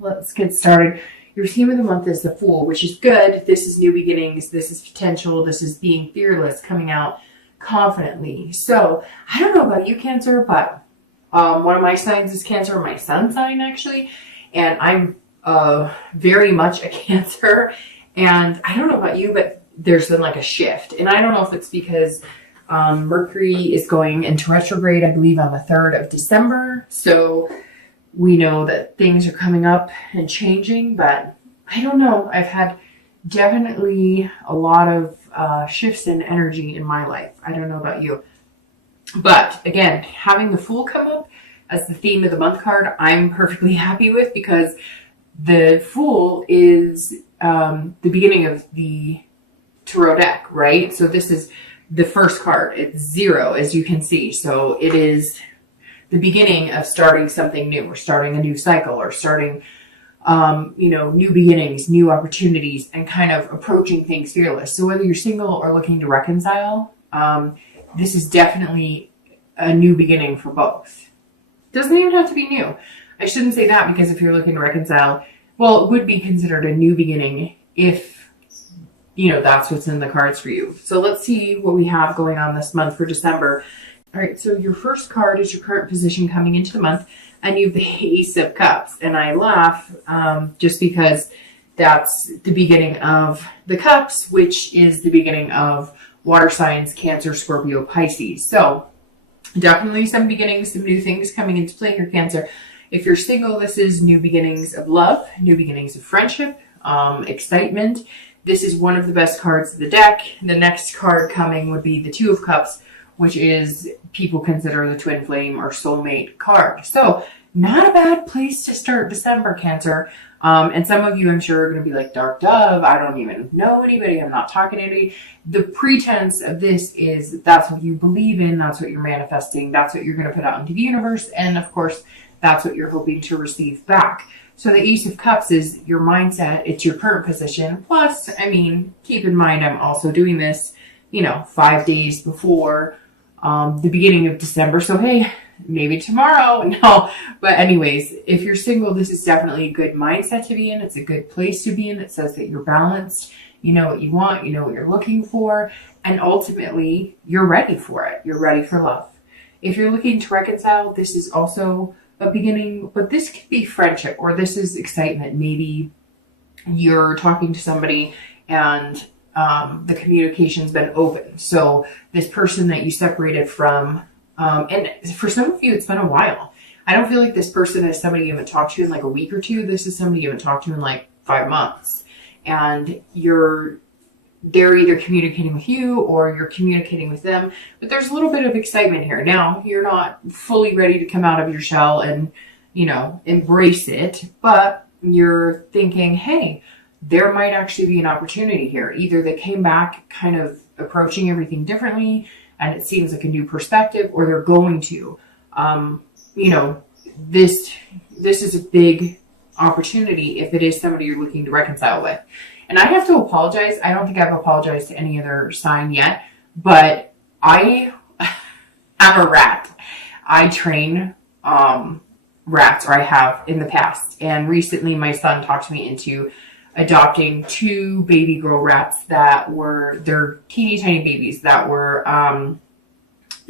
let's get started. Your theme of the month is the Fool, which is good. This is new beginnings. This is potential. This is being fearless, coming out confidently. So I don't know about you, Cancer, but one of my signs is Cancer, my sun sign actually, and I'm very much a Cancer. And I don't know about you, but there's been like a shift, and I don't know if it's because Mercury is going into retrograde, I believe, on the 3rd of December. So we know that things are coming up and changing, but I don't know. I've had definitely a lot of shifts in energy in my life. I don't know about you. But again, having the Fool come up as the theme of the month card, I'm perfectly happy with, because the Fool is the beginning of the tarot deck, right? So this is the first card. It's 0, as you can see. So it is the beginning of starting something new, or starting a new cycle, or starting, new beginnings, new opportunities, and kind of approaching things fearless. So whether you're single or looking to reconcile, this is definitely a new beginning for both. Doesn't even have to be new. I shouldn't say that, because if you're looking to reconcile, well, it would be considered a new beginning if, that's what's in the cards for you. So let's see what we have going on this month for December. All right, so your first card is your current position coming into the month, and you have the Ace of Cups. And I laugh just because that's the beginning of the Cups, which is the beginning of water signs, Cancer, Scorpio, Pisces. So definitely some beginnings, some new things coming into play here, Cancer. If you're single, this is new beginnings of love, new beginnings of friendship, excitement. This is one of the best cards of the deck. The next card coming would be the Two of Cups, which is people consider the twin flame or soulmate card. So not a bad place to start December, Cancer. And some of you, I'm sure, are going to be like, Dark Dove, I don't even know anybody. I'm not talking to anybody. The pretense of this is that's what you believe in. That's what you're manifesting. That's what you're going to put out into the universe. And of course, that's what you're hoping to receive back. So the Ace of Cups is your mindset. It's your current position. Plus, keep in mind, I'm also doing this, 5 days before the beginning of December. So, hey, maybe tomorrow. No, but anyways, if you're single, this is definitely a good mindset to be in. It's a good place to be in. It says that you're balanced. You know what you want. You know what you're looking for. And ultimately, you're ready for it. You're ready for love. If you're looking to reconcile, this is also a beginning, but this could be friendship, or this is excitement. Maybe you're talking to somebody and the communication's been open. So this person that you separated from, and for some of you, it's been a while. I don't feel like this person is somebody you haven't talked to in like a week or two. This is somebody you haven't talked to in like 5 months. And they're either communicating with you or you're communicating with them, but there's a little bit of excitement here. Now, you're not fully ready to come out of your shell and, embrace it, but you're thinking, hey, there might actually be an opportunity here. Either they came back kind of approaching everything differently and it seems like a new perspective, or they're going to, this is a big opportunity if it is somebody you're looking to reconcile with. And I have to apologize. I don't think I've apologized to any other sign yet, but I am a rat. I train rats, or I have in the past. And recently my son talked me into adopting 2 baby girl rats they're teeny tiny babies that were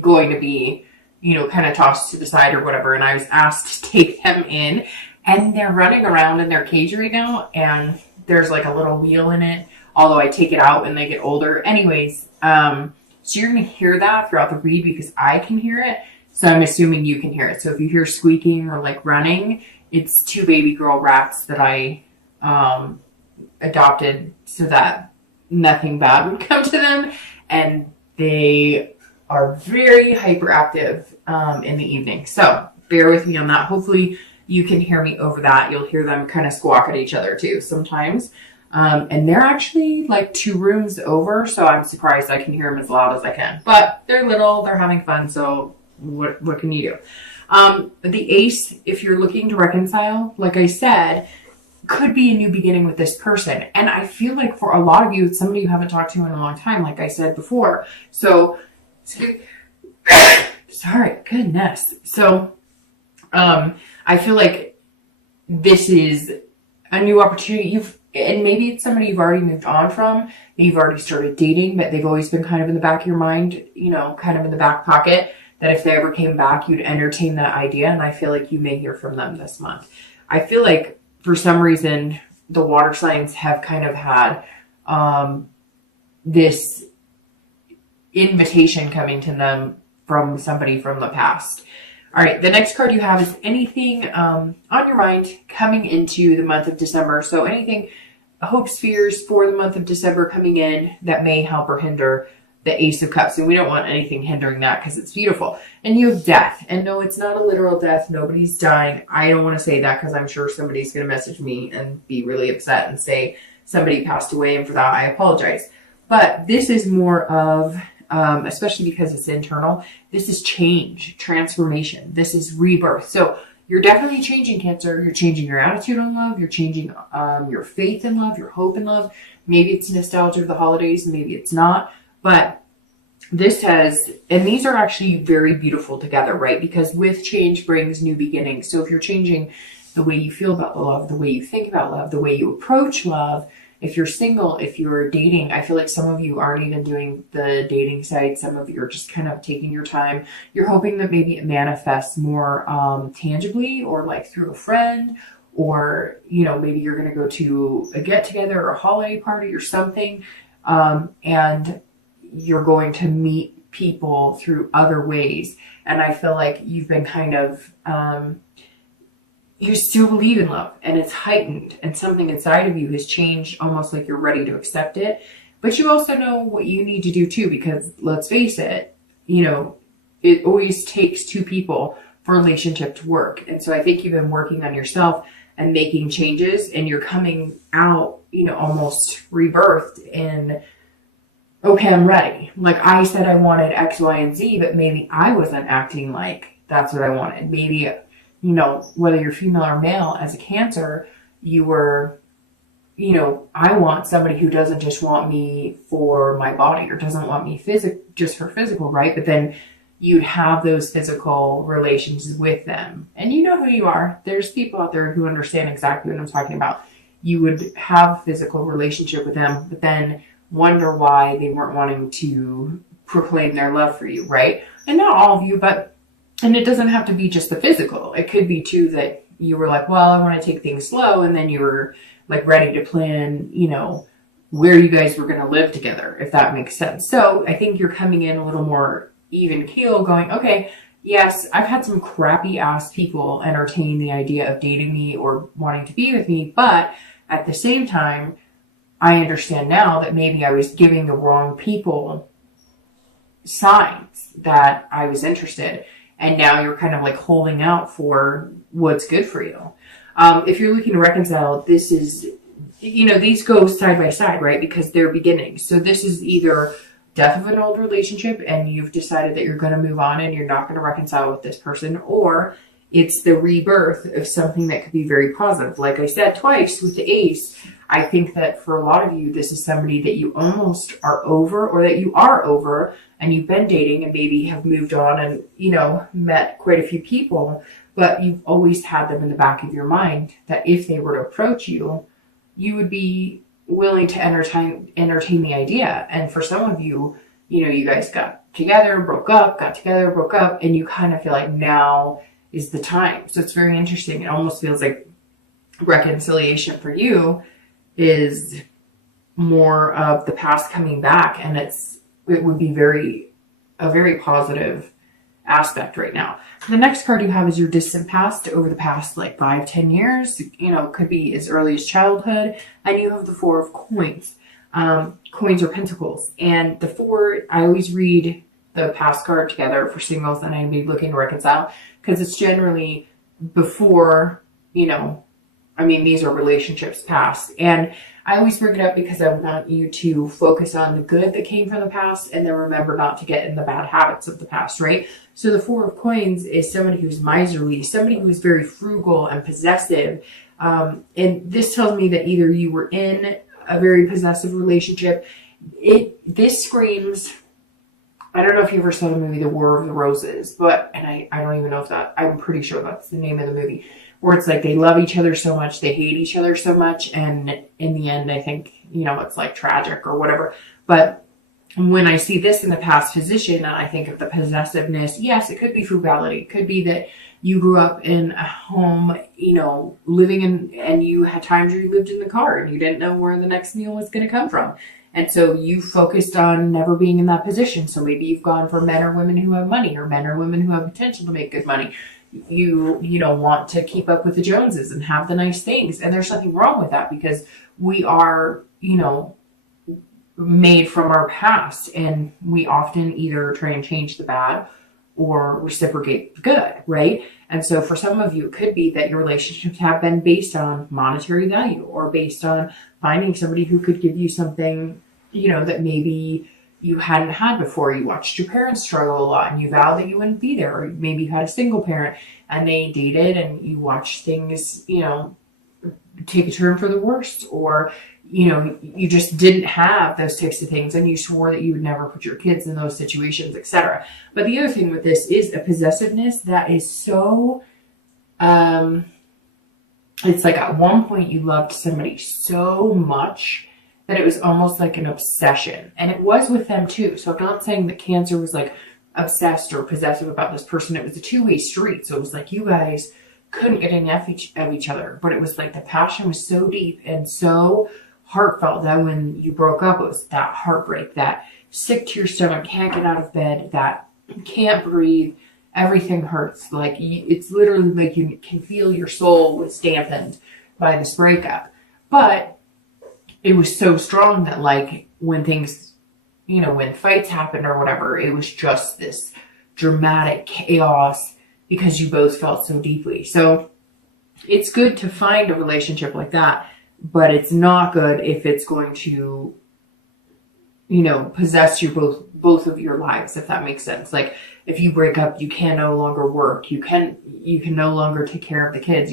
going to be, kind of tossed to the side or whatever. And I was asked to take them in, and they're running around in their cage right now, and there's like a little wheel in it, although I take it out when they get older. Anyways, so you're going to hear that throughout the read because I can hear it. So I'm assuming you can hear it. So if you hear squeaking or like running, it's 2 baby girl rats that I adopted so that nothing bad would come to them. And they are very hyperactive in the evening. So bear with me on that. Hopefully you can hear me over that. You'll hear them kind of squawk at each other too sometimes. And they're actually like 2 rooms over, so I'm surprised I can hear them as loud as I can. But they're little, they're having fun, so what can you do? The Ace, if you're looking to reconcile, like I said, could be a new beginning with this person. And I feel like for a lot of you, it's somebody you haven't talked to in a long time, like I said before. So, sorry, goodness. So, I feel like this is a new opportunity. And maybe it's somebody you've already moved on from, that you've already started dating, but they've always been kind of in the back of your mind, kind of in the back pocket, that if they ever came back, you'd entertain that idea. And I feel like you may hear from them this month. I feel like for some reason, the water signs have kind of had this invitation coming to them from somebody from the past. All right, the next card you have is anything on your mind coming into the month of December. So anything, hopes, fears for the month of December coming in that may help or hinder the Ace of Cups. And we don't want anything hindering that because it's beautiful. And you have death. And no, it's not a literal death. Nobody's dying. I don't want to say that because I'm sure somebody's going to message me and be really upset and say somebody passed away. And for that, I apologize. But this is more of... especially because it's internal, this is change, transformation. This is rebirth. So you're definitely changing, Cancer. You're changing your attitude on love. You're changing your faith in love, your hope in love. Maybe it's nostalgia of the holidays. Maybe it's not. But this has, and these are actually very beautiful together, right? Because with change brings new beginnings. So if you're changing the way you feel about love, the way you think about love, the way you approach love, if you're single, if you're dating, I feel like some of you aren't even doing the dating side. Some of you are just kind of taking your time. You're hoping that maybe it manifests more tangibly, or like through a friend, or, maybe you're going to go to a get together or a holiday party or something. And you're going to meet people through other ways. And I feel like you've been kind of, you still believe in love, and it's heightened, and something inside of you has changed, almost like you're ready to accept it. But you also know what you need to do too, because let's face it, it always takes two people for a relationship to work. And so I think you've been working on yourself and making changes, and you're coming out, almost rebirthed in, okay, I'm ready. Like I said, I wanted X, Y, and Z, but maybe I wasn't acting like that's what I wanted. Maybe, whether you're female or male, as a Cancer, you were, I want somebody who doesn't just want me for my body, or doesn't want me just for physical, right? But then you'd have those physical relations with them. And you know who you are. There's people out there who understand exactly what I'm talking about. You would have a physical relationship with them, but then wonder why they weren't wanting to proclaim their love for you, right? And not all of you, and it doesn't have to be just the physical. It could be too that you were like, well, I want to take things slow. And then you were like ready to plan, where you guys were going to live together, if that makes sense. So I think you're coming in a little more even keel, going, okay, yes, I've had some crappy ass people entertain the idea of dating me or wanting to be with me. But at the same time, I understand now that maybe I was giving the wrong people signs that I was interested. And now you're kind of like holding out for what's good for you. If you're looking to reconcile, this is, these go side by side, right? Because they're beginnings. So this is either death of an old relationship and you've decided that you're going to move on and you're not going to reconcile with this person, or it's the rebirth of something that could be very positive. Like I said twice with the Ace, I think that for a lot of you, this is somebody that you almost are over, or that you are over, and you've been dating and maybe have moved on and, met quite a few people, but you've always had them in the back of your mind that if they were to approach you, you would be willing to entertain the idea. And for some of you, you guys got together, broke up, got together, broke up, and you kind of feel like now is the time. So it's very interesting. It almost feels like reconciliation for you is more of the past coming back, and it would be a very positive aspect right now. The next card you have is your distant past, over the past like 5-10 years, could be as early as childhood. And you have the Four of Coins. Coins are pentacles, and the four, I always read the past card together for singles and I'd be looking to reconcile, because it's generally before, these are relationships past. And I always bring it up because I want you to focus on the good that came from the past, and then remember not to get in the bad habits of the past, right? So the Four of Coins is somebody who's miserly, somebody who's very frugal and possessive. And this tells me that either you were in a very possessive relationship. This screams, I don't know if you ever saw the movie The War of the Roses, and I don't even know if I'm pretty sure that's the name of the movie, or it's like they love each other so much, they hate each other so much, and in the end, I think, it's like tragic or whatever. But when I see this in the past position, and I think of the possessiveness, yes, it could be frugality. It could be that you grew up in a home, living in, and you had times where you lived in the car and you didn't know where the next meal was going to come from. And so you focused on never being in that position. So maybe you've gone for men or women who have money, or men or women who have potential to make good money. You want to keep up with the Joneses and have the nice things. And there's nothing wrong with that, because we are, made from our past, and we often either try and change the bad or reciprocate the good, right? And so for some of you, it could be that your relationships have been based on monetary value, or based on finding somebody who could give you something, that maybe you hadn't had before. You watched your parents struggle a lot and you vowed that you wouldn't be there. Or maybe you had a single parent and they dated and you watched things, take a turn for the worst, or you just didn't have those types of things and you swore that you would never put your kids in those situations, etc. But the other thing with this is a possessiveness that is so, it's like at one point you loved somebody so much that it was almost like an obsession. And it was with them too. So I'm not saying that Cancer was like obsessed or possessive about this person. It was a two-way street. So it was like you guys couldn't get enough of each other, but it was like the passion was so deep and so heartfelt that when you broke up, it was that heartbreak, that sick to your stomach, can't get out of bed, that can't breathe, everything hurts. Like it's literally like you can feel your soul was dampened by this breakup. But it was so strong that like when things, when fights happened or whatever, it was just this dramatic chaos because you both felt so deeply. So it's good to find a relationship like that, but it's not good if it's going to, possess you both of your lives, if that makes sense. Like if you break up, you can no longer work. You can no longer take care of the kids.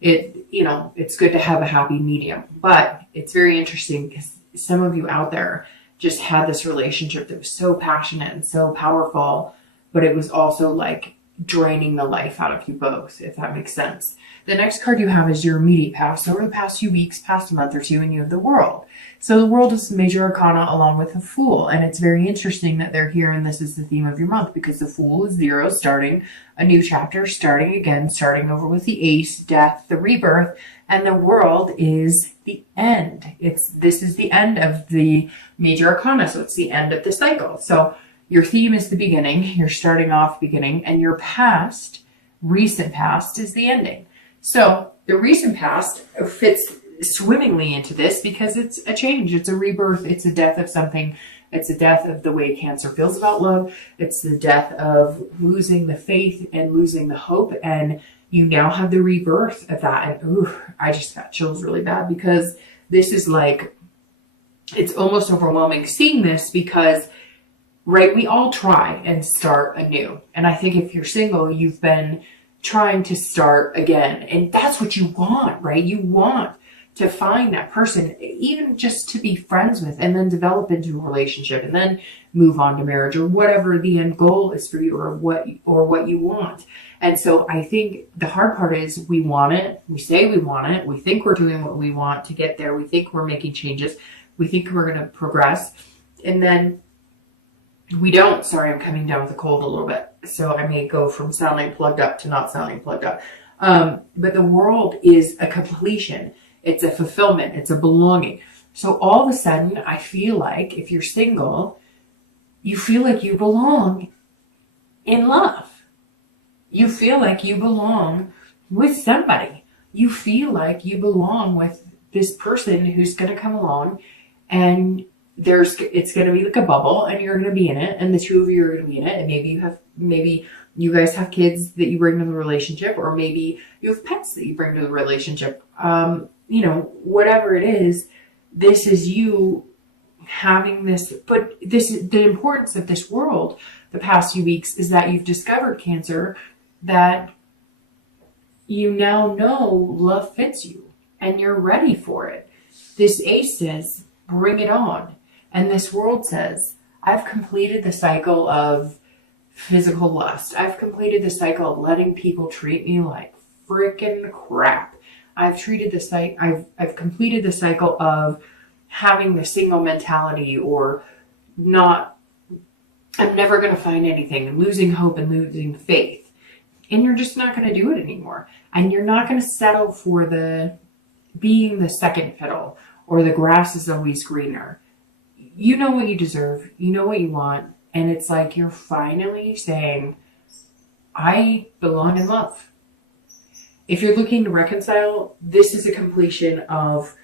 It's good to have a happy medium, but it's very interesting because some of you out there just had this relationship that was so passionate and so powerful, but it was also like draining the life out of you both, if that makes sense. The next card you have is your immediate past. Over the past few weeks, past a month or two, and you have the World. So the World is major arcana along with the Fool. And it's very interesting that they're here, and this is the theme of your month, because the Fool is 0, starting a new chapter, starting again, starting over with the Ace, death, the rebirth, and the World is the end. This is the end of the major arcana, so it's the end of the cycle. So your theme is the beginning, you're starting off beginning, and your past, recent past, is the ending. So the recent past fits swimmingly into this because it's a change, it's a rebirth, it's a death of something, it's a death of the way Cancer feels about love, it's the death of losing the faith and losing the hope, and you now have the rebirth of that. And I just got chills really bad because this is like, it's almost overwhelming seeing this because, right, we all try and start anew. And I think if you're single, you've been trying to start again. And that's what you want, right? You want to find that person, even just to be friends with, and then develop into a relationship and then move on to marriage or whatever the end goal is for you, or what you want. And so I think the hard part is we want it. We say we want it. We think we're doing what we want to get there. We think we're making changes. We think we're going to progress. And then we don't. Sorry, I'm coming down with a cold a little bit, so I may go from sounding plugged up to not sounding plugged up. But the World is a completion. It's a fulfillment. It's a belonging. So all of a sudden, I feel like if you're single, you feel like you belong in love. You feel like you belong with somebody. You feel like you belong with this person who's going to come along, and it's going to be like a bubble, and you're going to be in it, and the two of you are going to be in it, and maybe you guys have kids that you bring to the relationship, or maybe you have pets that you bring to the relationship. Whatever it is, this is you having this, but this is the importance of this World the past few weeks is that you've discovered, Cancer, that you now know love fits you and you're ready for it. This Ace says, bring it on. And this World says, I've completed the cycle of physical lust. I've completed the cycle of letting people treat me like freaking crap. I've treated the site, I've completed the cycle of having the single mentality or not, I'm never going to find anything, losing hope and losing faith. And you're just not going to do it anymore. And you're not going to settle for the being the second fiddle or the grass is always greener. You know what you deserve. You know what you want. And it's like you're finally saying, I belong in love. If you're looking to reconcile, this is a completion of,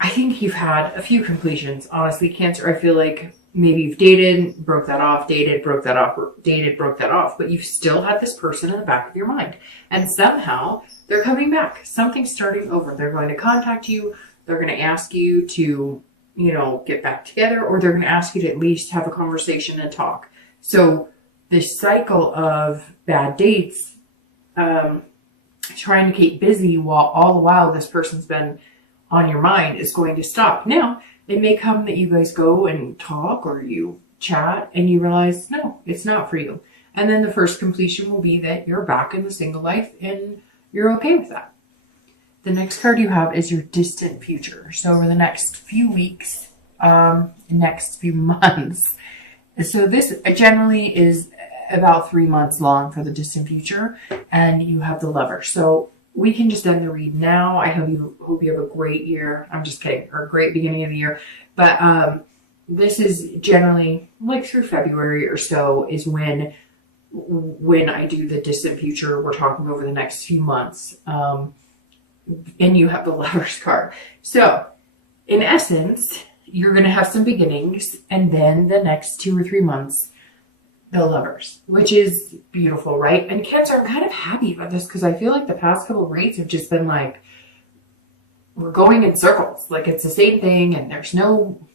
I think you've had a few completions. Honestly, Cancer, I feel like maybe you've dated, broke that off, dated, broke that off, dated, broke that off, but you've still had this person in the back of your mind. And somehow they're coming back. Something's starting over. They're going to contact you. They're going to ask you to, get back together, or they're going to ask you to at least have a conversation and talk. So this cycle of bad dates, trying to keep busy while all the while this person's been on your mind is going to stop. Now, it may come that you guys go and talk or you chat and you realize, no, it's not for you. And then the first completion will be that you're back in the single life and you're okay with that. The next card you have is your distant future. So over the next few weeks, next few months. So this generally is about 3 months long for the distant future, and you have the Lover. So we can just end the read now. I hope you have a great year. I'm just kidding, or a great beginning of the year. But this is generally like through February or so is when I do the distant future. We're talking over the next few months, and you have the Lover's card. So in essence, you're going to have some beginnings, and then the next 2 or 3 months, the Lovers, which is beautiful, right? And Cancer, I'm kind of happy about this because I feel like the past couple of reads have just been like, we're going in circles. Like it's the same thing and there's no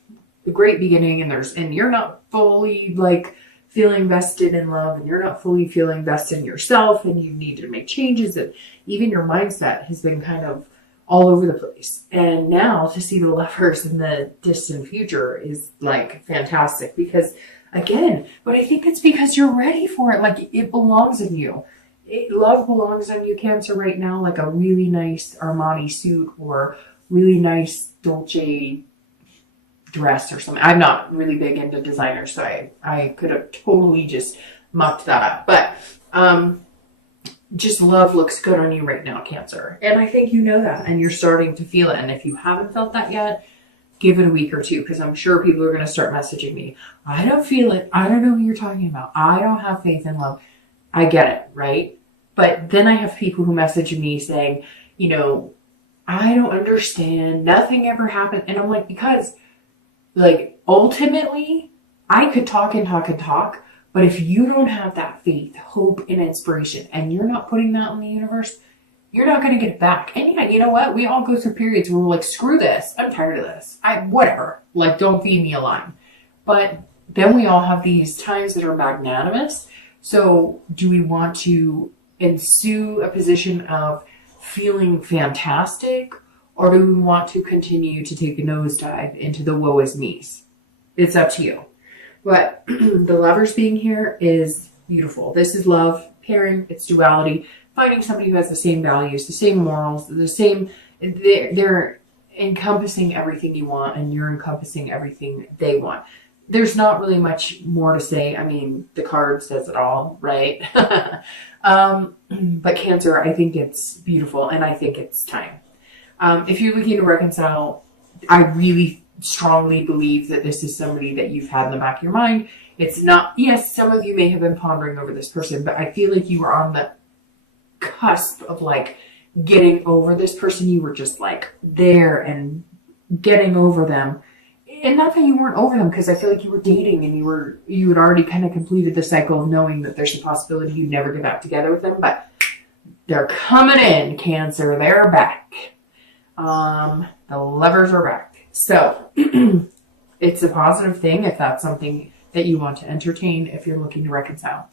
great beginning and you're not fully like feeling vested in love and you're not fully feeling vested in yourself and you need to make changes, and even your mindset has been kind of all over the place. And now to see the Lovers in the distant future is like fantastic because again, but I think it's because you're ready for it. Like it belongs in you. Love belongs on you, Cancer, right now. Like a really nice Armani suit or really nice Dolce dress or something. I'm not really big into designers, so I could have totally just mucked that up. But just love looks good on you right now, Cancer. And I think you know that and you're starting to feel it. And if you haven't felt that yet, give it a week or two, because I'm sure people are going to start messaging me. I don't feel it. I don't know who you're talking about. I don't have faith in love. I get it, right? But then I have people who message me saying, I don't understand. Nothing ever happened. And I'm like, because like ultimately I could talk and talk and talk, but if you don't have that faith, hope, and inspiration, and you're not putting that in the universe, you're not going to get it back. And yeah, you know what? We all go through periods where we're like, screw this. I'm tired of this. Whatever. Like, don't feed me a line. But then we all have these times that are magnanimous. So do we want to ensue a position of feeling fantastic? Or do we want to continue to take a nosedive into the woe is me's? It's up to you. But the Lovers being here is beautiful. This is love, caring, it's duality. Finding somebody who has the same values, the same morals, the same, they're encompassing everything you want and you're encompassing everything they want. There's not really much more to say. I mean, the card says it all, right? But Cancer, I think it's beautiful and I think it's time. If you're looking to reconcile, I really strongly believe that this is somebody that you've had in the back of your mind. It's not, yes, some of you may have been pondering over this person, but I feel like you were on the cusp of like getting over this person. You were just like there and getting over them, and not that you weren't over them, because I feel like you were dating and you had already kind of completed the cycle of knowing that there's a possibility you'd never get back together with them. But they're coming in, Cancer. They're back. The Lovers are back. So it's a positive thing if that's something that you want to entertain if you're looking to reconcile.